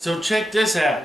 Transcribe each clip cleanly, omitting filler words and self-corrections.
So check this out.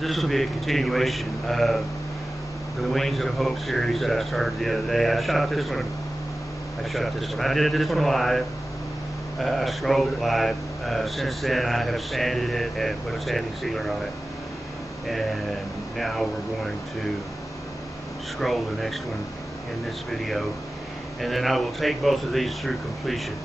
This will be a continuation of the Wings of Hope series that I started the other day. I shot this one. I did this one live. I scrolled it live. Since then, I have sanded it and put a sanding sealer on it. And now we're going to scroll the next one in this video. And then I will take both of these through completion.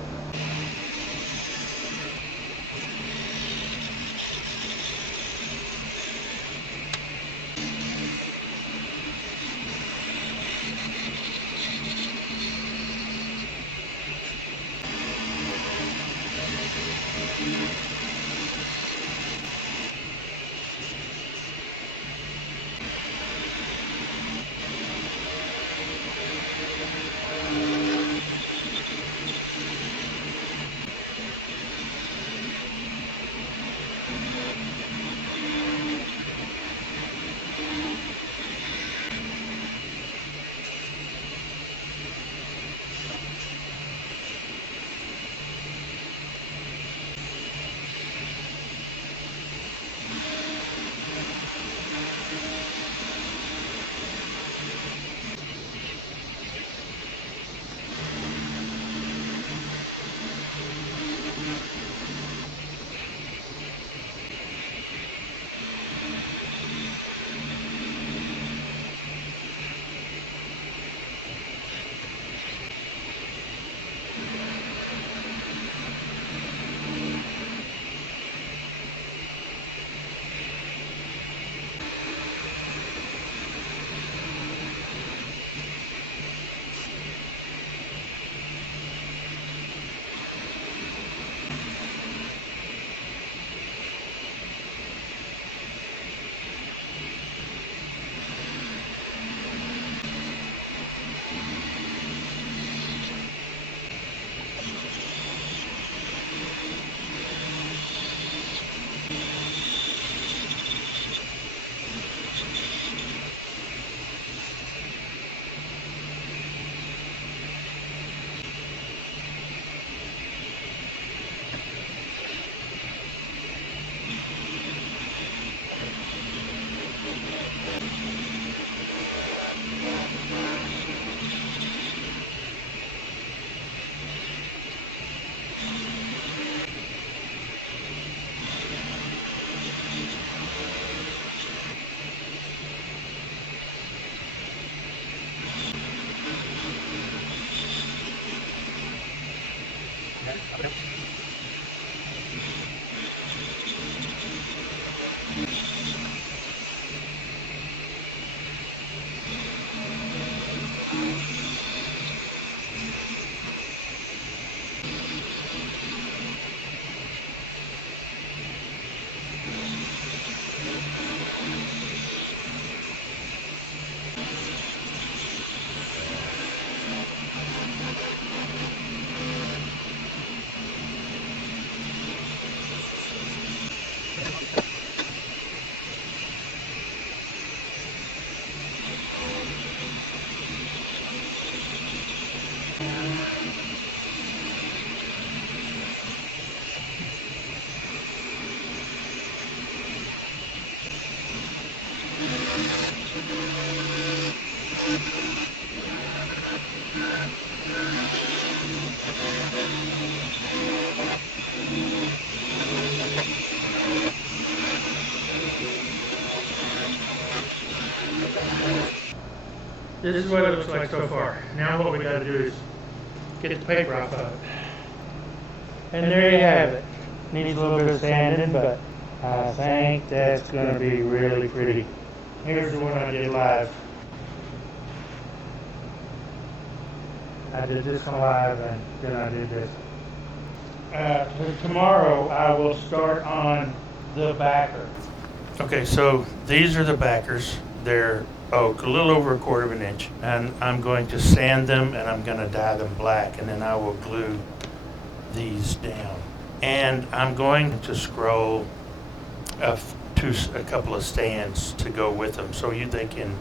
This is what it looks like so far. Now what we got to do is get the paper off of it. And there you have it. Needs a little bit of sanding, but I think that's going to be really pretty. Here's the one I did live. I did this one live and then I did this. Tomorrow I will start on the backer. Okay, so these are the backers. They're a little over 1/4 of an inch, and I'm going to sand them and I'm going to dye them black, and then I will glue these down. And I'm going to scroll a couple of stands to go with them, so they can,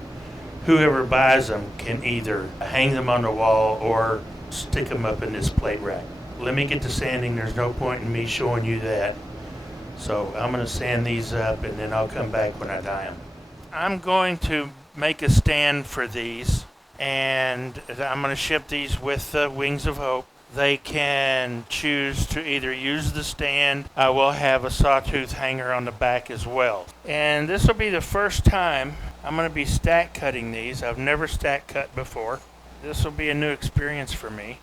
whoever buys them can either hang them on the wall or stick them up in this plate rack. Let me get to sanding. There's no point in me showing you that. So I'm going to sand these up and then I'll come back when I dye them. I'm going to make a stand for these, and I'm going to ship these with the Wings of Hope. They can choose to either use the stand. I will have a sawtooth hanger on the back as well. And this will be the first time I'm going to be stack cutting these. I've never stack cut before. This will be a new experience for me.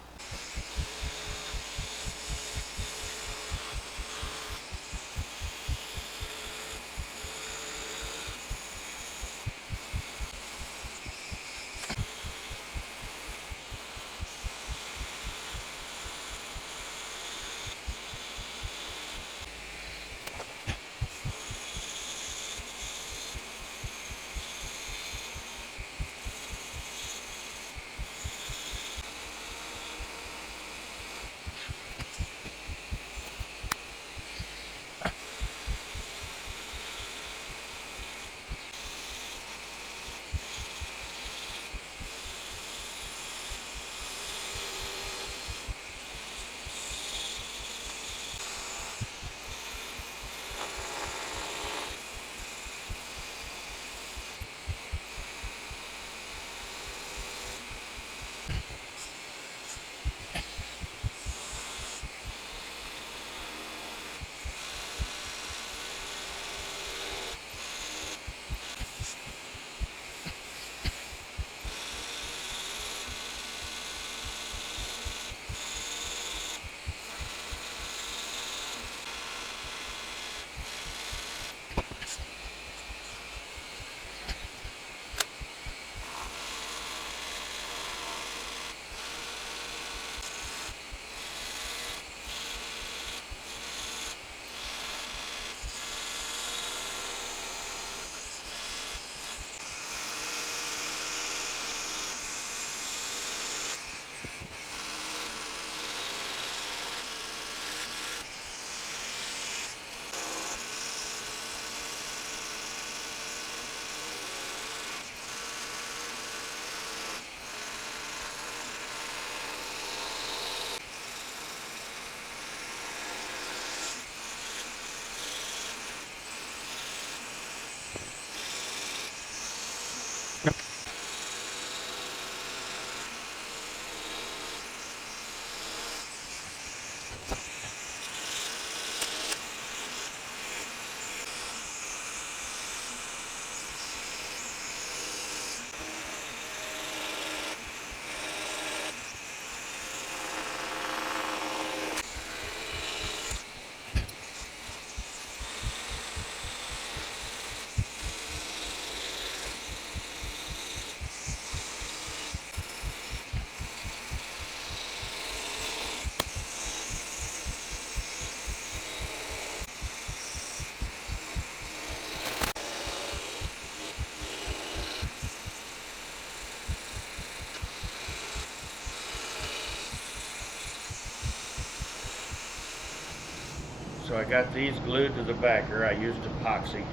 So I got these glued to the backer. I used epoxy,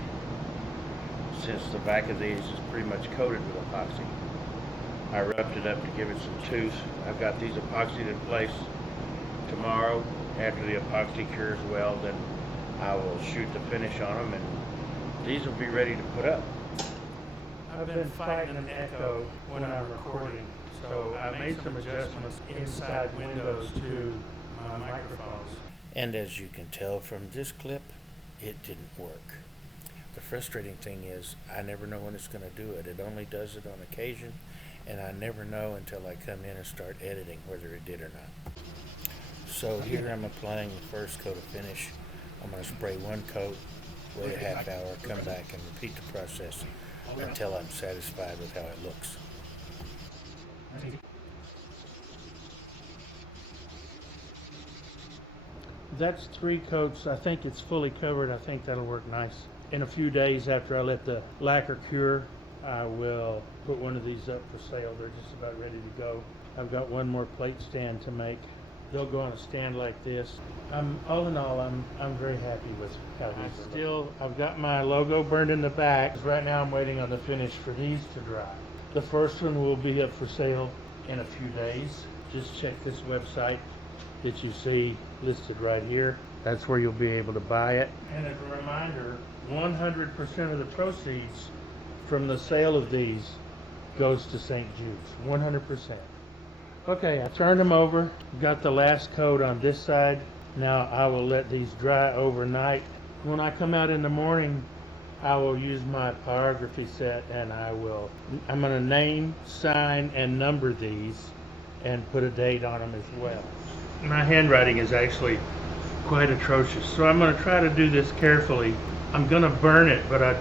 since the back of these is pretty much coated with epoxy. I rubbed it up to give it some tooth. I've got these epoxied in place. Tomorrow, after the epoxy cures well, then I will shoot the finish on them, and these will be ready to put up. I've been fighting an echo when I'm recording, so I made some adjustments inside windows to my microphones. And as you can tell from this clip, it didn't work. The frustrating thing is I never know when it's going to do it. It only does it on occasion, and I never know until I come in and start editing whether it did or not. So here I'm applying the first coat of finish. I'm going to spray one coat, wait a half hour, come back and repeat the process until I'm satisfied with how it looks. That's 3 coats. I think it's fully covered. I think that'll work nice. In a few days after I let the lacquer cure, I will put one of these up for sale. They're just about ready to go. I've got one more plate stand to make. They'll go on a stand like this. All in all, I'm very happy with how these are. I've got my logo burned in the back. Right now I'm waiting on the finish for these to dry. The first one will be up for sale in a few days. Just check this website that you see listed right here. That's where you'll be able to buy it. And as a reminder, 100% of the proceeds from the sale of these goes to St. Jude's. 100%. Okay, I turned them over, got the last coat on this side. Now I will let these dry overnight. When I come out in the morning, I will use my pyrography set and I'm going to name, sign, and number these and put a date on them as well. My handwriting is actually quite atrocious, so I'm going to try to do this carefully. I'm going to burn it, but I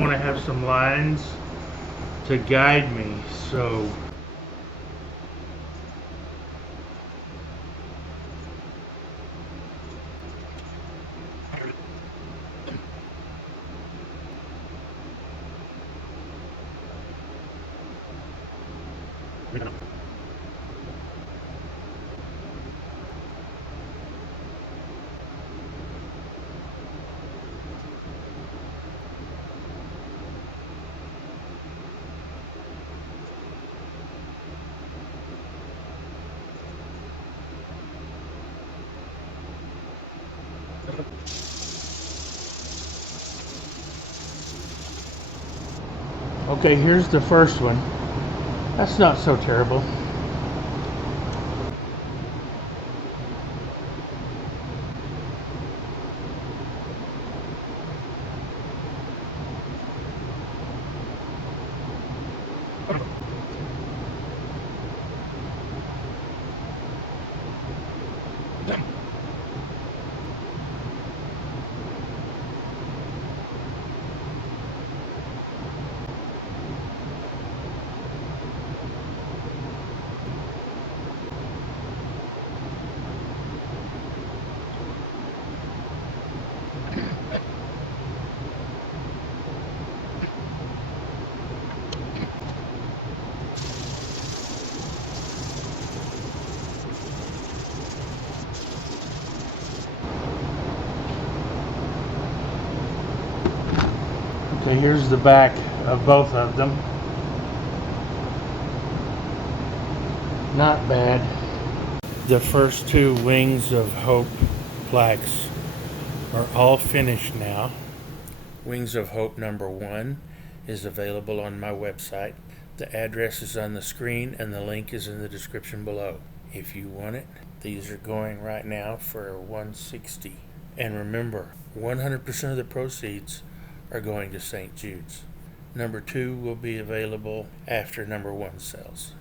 want to have some lines to guide me, so okay, here's the first one. That's not so terrible. Okay, here's the back of both of them. Not bad. The first 2 Wings of Hope plaques are all finished now. Wings of Hope number 1 is available on my website. The address is on the screen and the link is in the description below. If you want it, these are going right now for $160. And remember, 100% of the proceeds are going to St. Jude's. Number 2 will be available after number 1 sells.